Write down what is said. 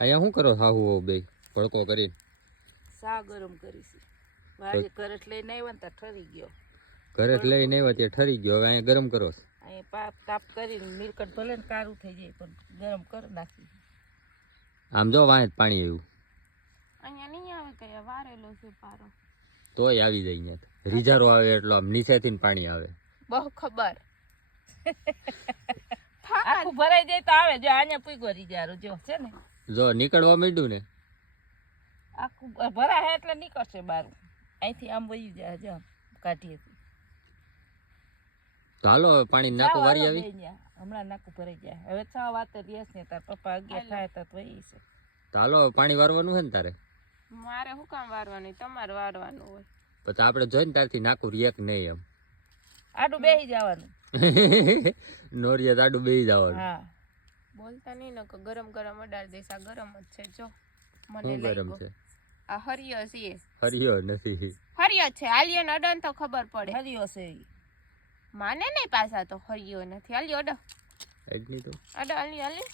અહીંયા શું કરો હાહુ બે ભડકો કરીને? સા ગરમ કરીશ. આજે કરટ લઈને આવ્યો ને ઠરી ગયો. ઘરે લઈને આવ્યો ત્યાં ઠરી ગયો, હવે અહીંયા ગરમ કરો? અહીંયા પાપ તાપ કરીને મિલકત ભલે ને કારું થઈ જાય પણ ગરમ કરી નાખી. આમ જો વાંહે પાણી આવ્યું. અહીંયા નહીં આવે કયા વારેલો છે પારો. તોય આવી જાય અહીંયા. રીઝારો આવે એટલો આમ નીચેથી પાણી આવે. બહુ ખબર. આખું ભરાઈ જાય તો આવે. જો અહીંયા પૂગો રીઝારો જો છે ને. જો નીકળવા માંડ્યું ને આખું ભરાય એટલે નીકળશે બારું. અહીંથી આમ વહી જાય જો કાઢીએ. તો હાલો હવે પાણી નાખું વારી આવી. હમણાં નાખું ભરાઈ જાય. હવે 6 વાતે દિવસ ને તાર પપ્પા 11 થાય તો વહી છે. તો હાલો પાણી વારવાનું છે ને તારે? મારે શું કામ વારવાનું? તમારે વારવાનું હોય. પછી આપણે જોઈને તારથી નાખું રેક નહીં એમ. આડું બેસી જવાનું. નોરિયા આડું બેસી જવાનું. હા બોલતા નહીં ને ગરમ ગરમ અડાડી દઈશ. આ ગરમ જ છે જો. મને ગરમ છે. આ હરિયો છે. હરિયો નથી, હરિયો છે. આલિયો ને અડન તો ખબર પડે. હરિયો છે. માને નહીં પાછા તો હરિયો નથી. આલિયો અડો. એટલી તો અડો આલી આલી.